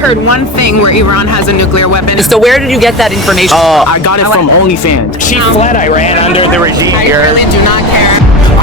heard one thing where Iran has a nuclear weapon. So where did you get that information? I got it from OnlyFans. She fled Iran under the regime I here. really do not care.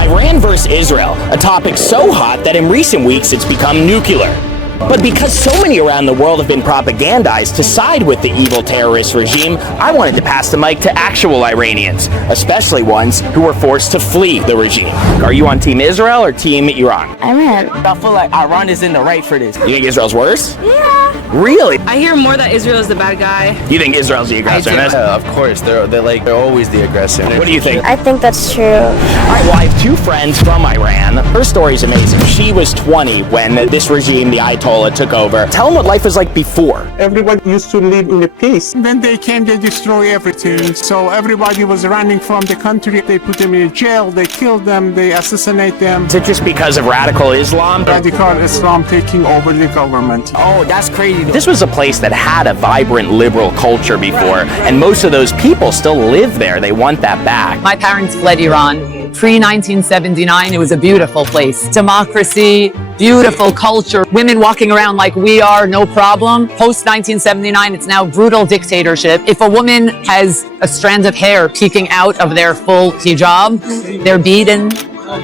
Iran versus Israel, a topic so hot that in recent weeks it's become nuclear. But because so many around the world have been propagandized to side with the evil terrorist regime, I wanted to pass the mic to actual Iranians, especially ones who were forced to flee the regime. Are you on Team Israel or Team Iran? Iran. I feel like Iran is in the right for this. You think Israel's worse? Yeah. Really? I hear more that Israel is the bad guy. You think Israel's the aggressor? Yeah, of course. They're always the aggressor. What do you think? I think that's true. All right, well, I have two friends from Iran. Her story's amazing. She was 20 when this regime, the Ayatollah, took over. Tell them what life was like before. Everyone used to live in a peace. Then they came, they destroy everything. So everybody was running from the country. They put them in jail, they killed them, they assassinate them. Is it just because of radical Islam? Radical Islam taking over the government. Oh, that's crazy. This was a place that had a vibrant liberal culture before, and most of those people still live there. They want that back. My parents fled Iran. Pre-1979, it was a beautiful place. Democracy, beautiful culture, women walking around like we are, no problem. Post-1979, it's now brutal dictatorship. If a woman has a strand of hair peeking out of their full hijab, they're beaten.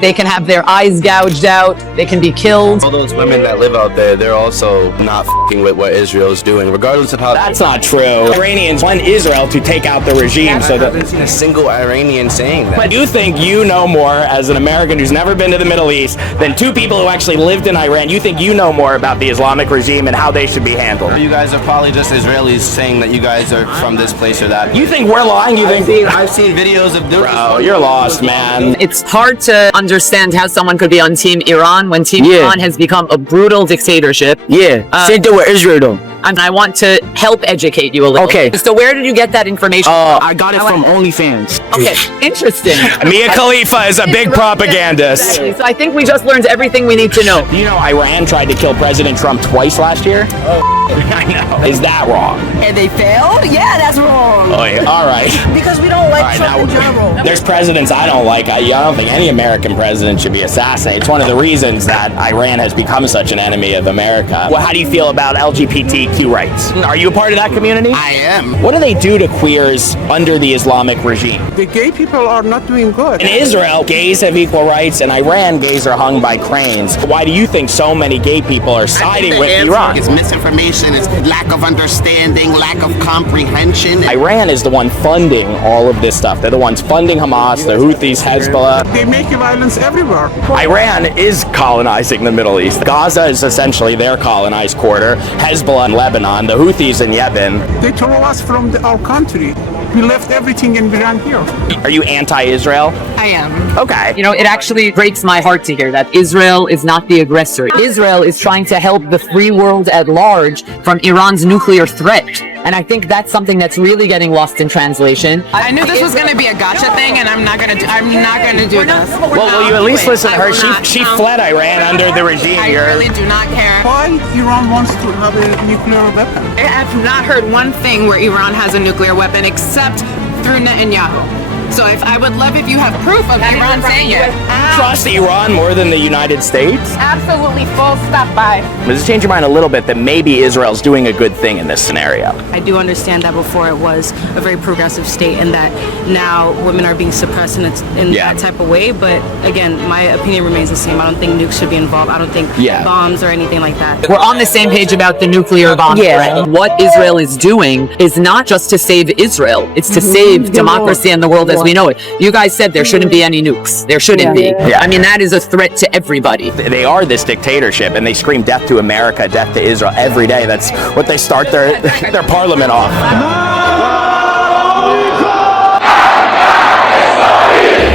They can have their eyes gouged out. They can be killed. All those women that live out there, they're also not f***ing with what Israel's doing, regardless of how. That's not true. Iranians want Israel to take out the regime. I haven't seen a single Iranian saying that. But you think you know more as an American who's never been to the Middle East than two people who actually lived in Iran. You think you know more about the Islamic regime and how they should be handled. You guys are probably just Israelis saying that you guys are from this place or that. You think we're lying? You think? I've seen videos of Bro, you're lost, man. It's hard to understand how someone could be on Team Iran when Team Iran has become a brutal dictatorship. Same thing with Israel though. And I want to help educate you a little. Okay. So where did you get that information? I got it from OnlyFans. Okay, interesting. Mia Khalifa is a big propagandist. So I think we just learned everything we need to know. Do you know Iran tried to kill President Trump twice last year? I know. Is that wrong? And they failed? Yeah, that's wrong. Oh, yeah. All right. Because we don't like Trump in general. There's presidents I don't like. I don't think any American president should be assassinated. It's one of the reasons that Iran has become such an enemy of America. Well, how do you feel about LGBTQ rights? Are you a part of that community? I am. What do they do to queers under the Islamic regime? The gay people are not doing good. In Israel, gays have equal rights. In Iran, gays are hung by cranes. Why do you think so many gay people are siding with Iran? It's misinformation, it's lack of understanding, lack of comprehension. Iran is the one funding all of this stuff. They're the ones funding Hamas, the Houthis, Hezbollah. They make violence everywhere. Iran is colonizing the Middle East. Gaza is essentially their colonized quarter. Hezbollah in Lebanon, the Houthis in Yemen. They throw us from our country. We left everything and we ran here. Are you anti-Israel? I am. Okay. You know, it actually breaks my heart to hear that Israel is not the aggressor. Israel is trying to help the free world at large from Iran's nuclear threat. And I think that's something that's really getting lost in translation. I knew this was going to be a gotcha thing, and I'm not going to do this. Well, will you at least listen to her? She fled Iran under the regime I here. really do not care. Why Iran wants to have a nuclear weapon? I have not heard one thing where Iran has a nuclear weapon except through Netanyahu. So I would love if you have proof of Iran saying it. Trust Iran more than the United States? Absolutely full stop by. Does it change your mind a little bit that maybe Israel's doing a good thing in this scenario? I do understand that before it was a very progressive state and that now women are being suppressed in that type of way. But again, my opinion remains the same. I don't think nukes should be involved. I don't think bombs or anything like that. We're on the same page about the nuclear bomb threat. What Israel is doing is not just to save Israel. It's to save democracy and the world as we know it. You guys said there shouldn't be any nukes. There shouldn't be. Yeah. I mean, that is a threat to everybody. They are this dictatorship, and they scream death to America, death to Israel every day. That's what they start their parliament off.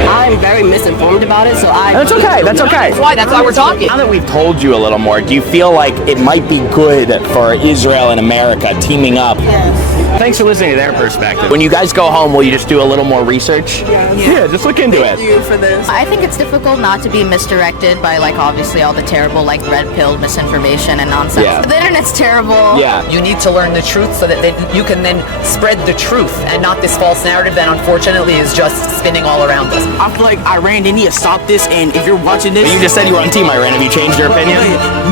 I'm very misinformed about it, so That's okay. That's okay. That's why we're talking. Now that we've told you a little more, do you feel like it might be good for Israel and America teaming up? Yes. Thanks for listening to their perspective. When you guys go home, will you just do a little more research? Yeah, just look into it. Thank you for this. I think it's difficult not to be misdirected by, like, obviously all the terrible, like, red pill misinformation and nonsense. Yeah. The internet's terrible. Yeah. You need to learn the truth so that you can then spread the truth and not this false narrative that unfortunately is just spinning all around us. I feel like Iran, they need to stop this, and if you're watching this... You just said you were on Team Iran. Have you changed your opinion?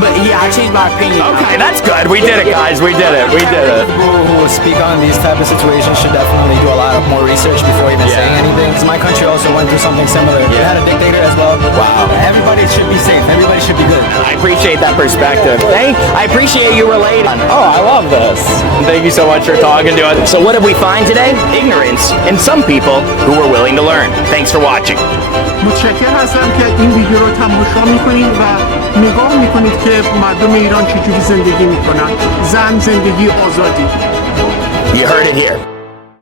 But yeah, I changed my opinion. Okay, that's good. We did it, guys. We did it. We did it. People who speak on these type of situations should definitely do a lot of more research before even saying anything. Because my country also went through something similar. We had a dictator as well. Wow. Everybody should be safe. Everybody should be good. I appreciate that perspective. I appreciate you relating. Oh, I love this. Thank you so much for talking to us. So what did we find today? Ignorance in some people who were willing to learn. Thanks for watching. متشکر هستم که این ویدیو رو تماشا میکنید و نگاه میکنید که مردم ایران چجوری زندگی میکنن. زن، زندگی، آزادی. You heard it here.